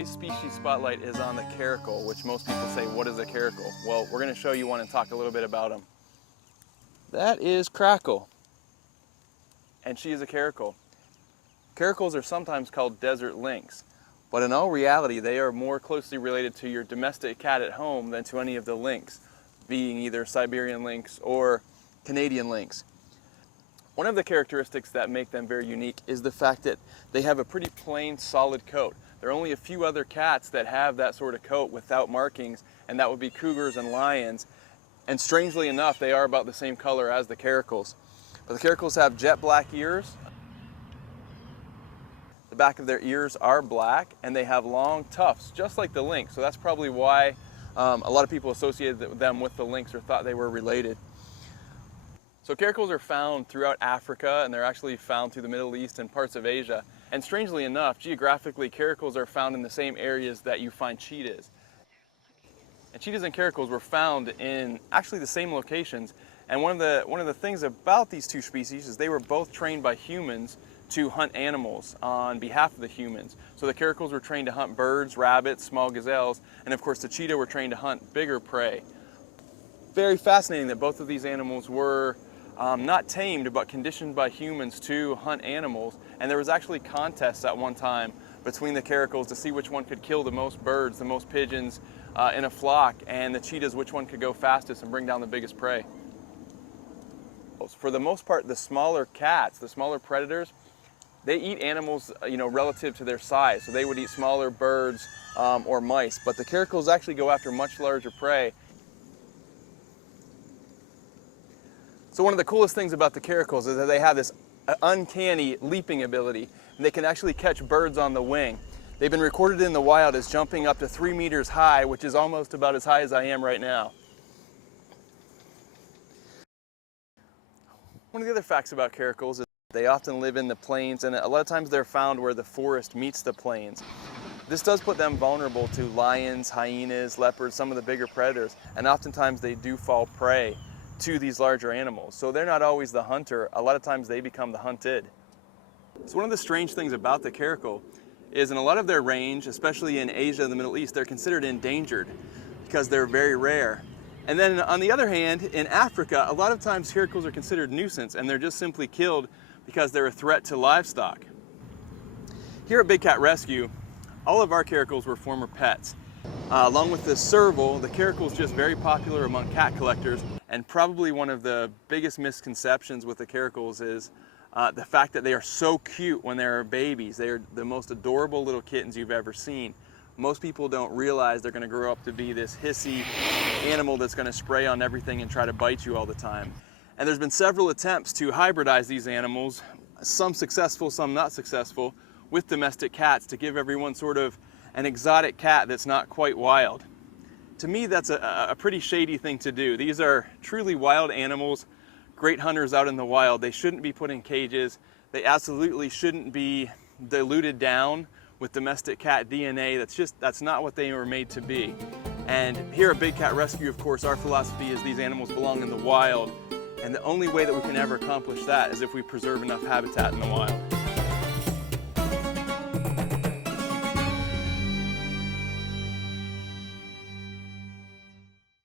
Today's species spotlight is on the caracal, which most people say, what is a caracal? Well, we're going to show you one and talk a little bit about them. That is Caracal, and she is a caracal. Caracals are sometimes called desert lynx, but in all reality, they are more closely related to your domestic cat at home than to any of the lynx, being either Siberian lynx or Canadian lynx. One of the characteristics that make them very unique is the fact that they have a pretty plain, solid coat. There are only a few other cats that have that sort of coat without markings, and that would be cougars and lions. And strangely enough, they are about the same color as the caracals. But the caracals have jet black ears. The back of their ears are black, and they have long tufts, just like the lynx. So that's probably why a lot of people associated them with the lynx or thought they were related. So caracals are found throughout Africa, and they're actually found through the Middle East and parts of Asia. And strangely enough, geographically, caracals are found in the same areas that you find cheetahs. And cheetahs and caracals were found in actually the same locations. And one of the things about these two species is they were both trained by humans to hunt animals on behalf of the humans. So the caracals were trained to hunt birds, rabbits, small gazelles, and of course the cheetah were trained to hunt bigger prey. Very fascinating that both of these animals were not tamed, but conditioned by humans to hunt animals. And there was actually contests at one time between the caracals to see which one could kill the most birds, the most pigeons in a flock, and the cheetahs, which one could go fastest and bring down the biggest prey. For the most part, the smaller cats, the smaller predators, they eat animals, relative to their size. So they would eat smaller birds or mice, but the caracals actually go after much larger prey. So one of the coolest things about the caracals is that they have this uncanny leaping ability, and they can actually catch birds on the wing. They've been recorded in the wild as jumping up to 3 meters high, which is almost about as high as I am right now. One of the other facts about caracals is they often live in the plains, and a lot of times they're found where the forest meets the plains. This does put them vulnerable to lions, hyenas, leopards, some of the bigger predators, and oftentimes they do fall prey to these larger animals. So they're not always the hunter. A lot of times they become the hunted. So one of the strange things about the caracal is in a lot of their range, especially in Asia and the Middle East, they're considered endangered because they're very rare. And then on the other hand, in Africa, a lot of times caracals are considered nuisance, and they're just simply killed because they're a threat to livestock. Here at Big Cat Rescue, all of our caracals were former pets. Along with the serval, the caracal is just very popular among cat collectors, and probably one of the biggest misconceptions with the caracals is the fact that they are so cute when they're babies. They are the most adorable little kittens you've ever seen. Most people don't realize they're going to grow up to be this hissy animal that's going to spray on everything and try to bite you all the time. And there's been several attempts to hybridize these animals, some successful, some not successful, with domestic cats to give everyone sort of an exotic cat that's not quite wild. To me, that's a pretty shady thing to do. These are truly wild animals, great hunters out in the wild. They shouldn't be put in cages. They absolutely shouldn't be diluted down with domestic cat DNA. That's not what they were made to be. And here at Big Cat Rescue, of course, our philosophy is these animals belong in the wild. And the only way that we can ever accomplish that is if we preserve enough habitat in the wild.